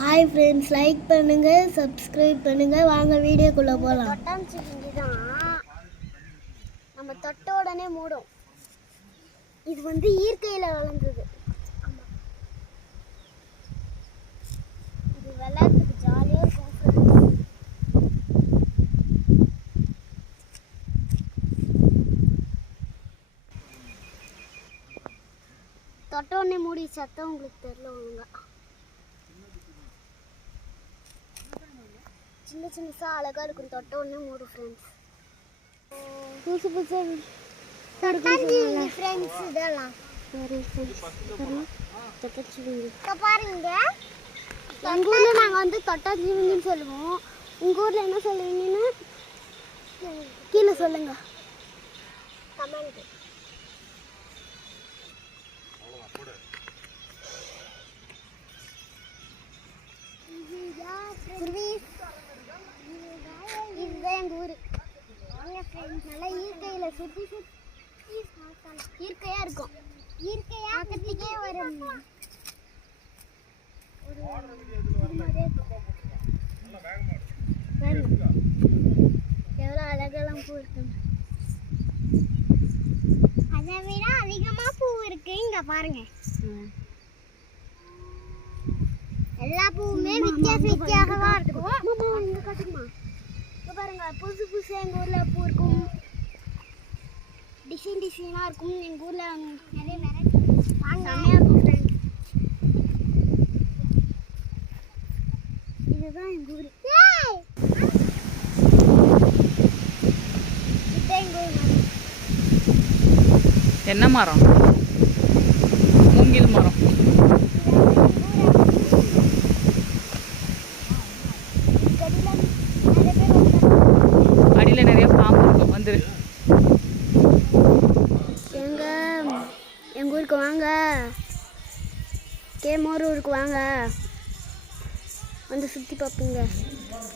Hi friends like பண்ணுங்க subscribe பண்ணுங்க. வாங்க வீடியோக்குள்ளே போகலாம் தொட்டாஞ்சிக்கிங்கி தான் நம்ம தொட்ட உடனே மூடும். இது வந்து இயற்கையில் வளர்ந்தது. இது விளையாட்டுக்கு ஜாலியாக இருக்கும் தொட்ட உடனே மூடி சத்தம் உங்களுக்கு தெரியல ஒழுங்காக சின்ன சின்னசா அழகா இருக்கும் தொட்ட உடனே மூடும் ஃப்ரெண்ட்ஸ் புதுசு புதுசாக ஃப்ரெண்ட்ஸ் இதெல்லாம். இப்போ பாருங்க. எங்கள் ஊரில் நாங்கள் வந்து தொட்டாஜீவிங்கன்னு சொல்லுவோம். உங்கள் ஊரில் என்ன சொல்லுவீங்கன்னு கீழே சொல்லுங்க. கமெண்ட் இதுதான் எங்கள் ஊர் நல்லா இயற்கையில் சுற்றி சுற்றி இயற்கையாக இருக்கும். இயற்கையாக பக்கத்துக்கே ஒரு எவ்வளோ அழகெல்லாம் பூ இருக்கு. அதை விட அதிகமாக பூ இருக்கு. இங்க பாருங்க. எல்லா பூவுமே வித்தியாச வித்தியாசமா இருக்கும். பாருங்க புதுசு புதுசு எங்க ஊர்ல பூ இருக்கும் டிசைன் டிசைனா இருக்கும். எங்க ஊர்ல நிறைய வெரைட்டி செம்மையா இருக்கும். இதுதான் எங்க ஊரு. என்ன மரம்? மூங்கில் மரம். நிறைய ஊருக்கு வாங்க. கேமூரூருக்கு வாங்க. வந்து சுற்றி பார்ப்பீங்க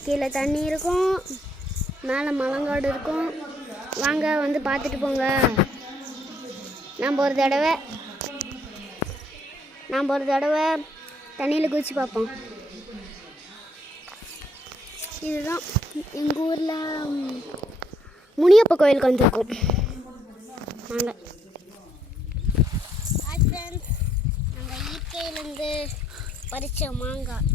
கீழே தண்ணி இருக்கும். மேலே மலங்காடு இருக்கும். வாங்க வந்து பார்த்துட்டு போங்க. நம்ம ஒரு தடவை நாம் ஒரு தடவை தண்ணியில் குதிச்சு பார்ப்போம் இதுதான் எங்கள் ஊரில் முனியப்ப கோயிலுக்கு வந்திருக்கோம். நாங்கள் ஃப்ரெண்ட்ஸ் நாங்கள் இயற்கையிலேருந்து பறித்த மாங்காய்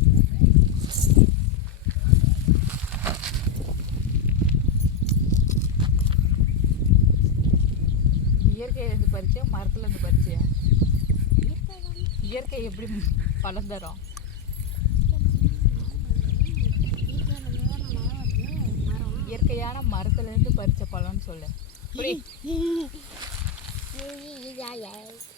இயற்கையிலேருந்து பறிச்சியா மரத்துலேருந்து பறிச்சியா இயற்கை எப்படி பழம் தரும் இயற்கையான மரத்துலேருந்து பறிச்ச பழம்னு சொல்லு. புரி. மரம்